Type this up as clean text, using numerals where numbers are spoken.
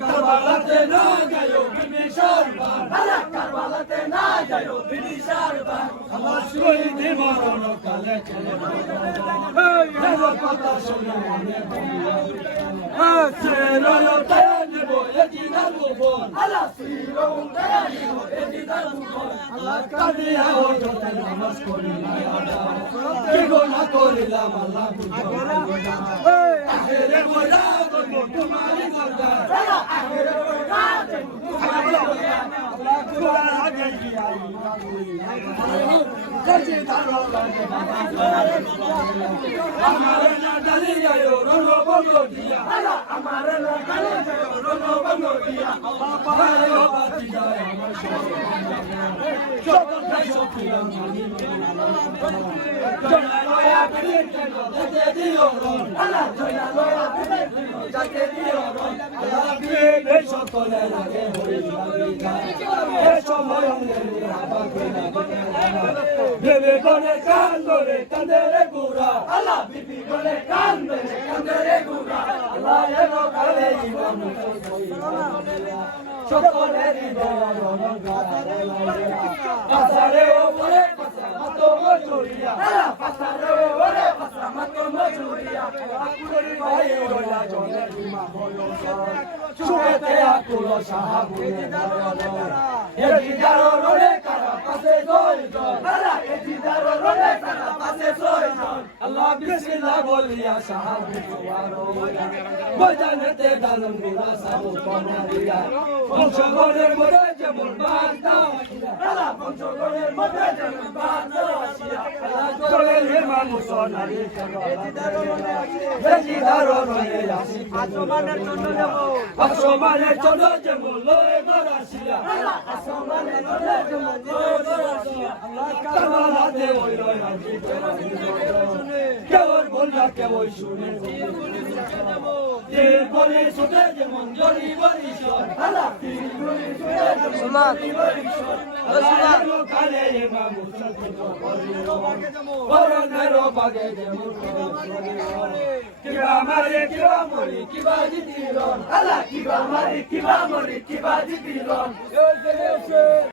কারবালাতে না গায়ো বিনিশার বান কারবালাতে না গায়ো বিনিশার বান আমার শহীদের মরণ কালে চলে এই কথা শুনে মনে সিরো তায়া নেব এদিনার গোপন আল্লাহ সিরো তায়া নেব এদিনার গোপন আল্লাহ কাদিয়া ওজতে নামাজ করি না কি গোনা করিলাম আল্লাহ আখেরে মোরা করবো তোমারই দরবার আখেরে মোরা তোমারই দরবার আল্লাহ তোমার আগে গিয়া জেজে দারো লাগে আমারে না ডালি গায়ো রনো বঙ্গো দিয়া আল্লাহ আমারে না ডালি গায়ো রনো বঙ্গো দিয়া আল্লাহ পারে ও বাতি যায় আমার সকল ভাই সকিরা মানি জনা লয়া বিন কেন দে দিও রন আল্লাহ জনা লয়া বিন কেন যাতে দিও রন আল্লাহ বিন সকলে লাগে হই বাতি এ সময় অঙ্গে আবা কইনা বেবে কোনে কান্দরে কান্দরে গুরা আল্লাহ বিবি কোনে কান্দরে কান্দরে গুরা আল্লাহ এলো কালে ইমান সকলে হৃদয় রন গারে পাসারে ওরে পাসা মতো মজুরিয়া আল্লাহ পাসারে ওরে পাসা মতো মজুরিয়া আকুরি ভাই ওরা জনে বিমা হলো সুখেতে আকুলো সাহাবু এদিদারো রোলে কারা পাশে দুইজন আল্লাহ এদিদারো রোলে কারা পাশে দুইজন আল্লাহ বিসমিল্লাহ বলিয়া সাহাবু ওয়ারো বজানেতে দালন গুলা সাবু কমারিয়া পঞ্চগড়ের মধ্যে যেমন বাঁধা আল্লাহ পঞ্চগড়ের মধ্যে যেমন বাঁধা চলে মানুষ নারী এদিদারো রোলে আসি আসমানের জন্য যাব আসমানের জন্য যেমন লয়ে গরাসিয়া আল্লাহ আসমানের জন্য যেমন লয়ে গরাসিয়া আল্লাহ কারবালাতে ওই লয় হাজি কেবল বললা কেবল শুনে দিল বলে শুনে যেমন জরি বরিশর আল্লাহ দিল বলে শুনে যেমন জরি বরিশর আল্লাহ কালে ইমাম মুসলমান করিও বরনের বাগে যেমন কিবা মারে কিবা মরি কিবা জিতিলন আল্লাহ কিবা মারে কিবা মরি কিবা জিতিলন